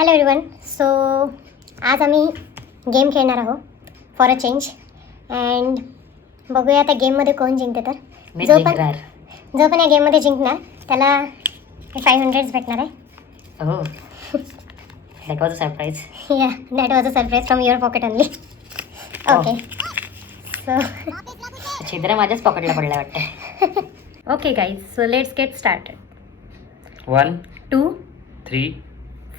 Hello everyone. So आज आम्ही game खेळणार आहोत फॉर अ चेंज अँड बघूया आता गेममध्ये कोण जिंकते. तर मी जो जिंकणार. पण या गेममध्ये जिंकणार त्याला 500 भेटणार आहे. हो, दॅट वॉज अ सरप्राईज. या that was a surprise from your pocket only. Okay, so छिद्र माझ्याच पॉकेटला पडला वाटतं. Okay guys, so let's get started. 1, 2, 3,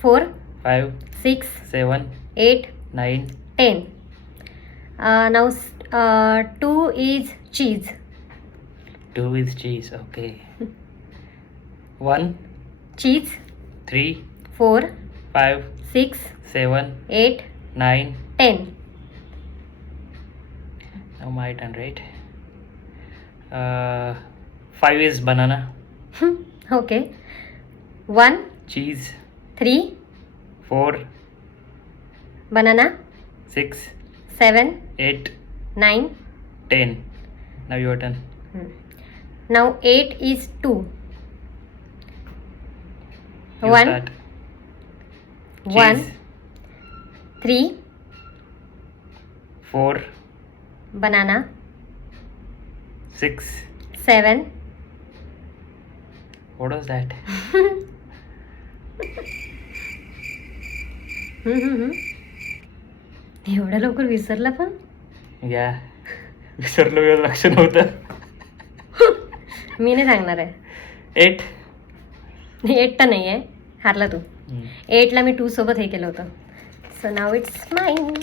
4, 5, 6, 7, 8, 9, 10. Now 2 is cheese. 2 is cheese. Okay. 1, Cheese. 3, 4, 5, 6, 7, 8, 9. 10. Now my turn, right? 5 is banana. Okay. 1, Cheese. 3, 4, banana. 6, 7, 8, 9. 10. Now your turn. Now 8 is 2. You 1, start. 1, Cheese. 3, 4, banana. 6. 7. What was that? एवढं लवकर विसरला पण. Yeah. विसरलो, वेळ लक्ष नव्हतं. मी नाही सांगणार आहे. 8. 8 तर नाही आहे, हारला तू. 8ला मी 2 सोबत हे केलं होतं. So now it's mine.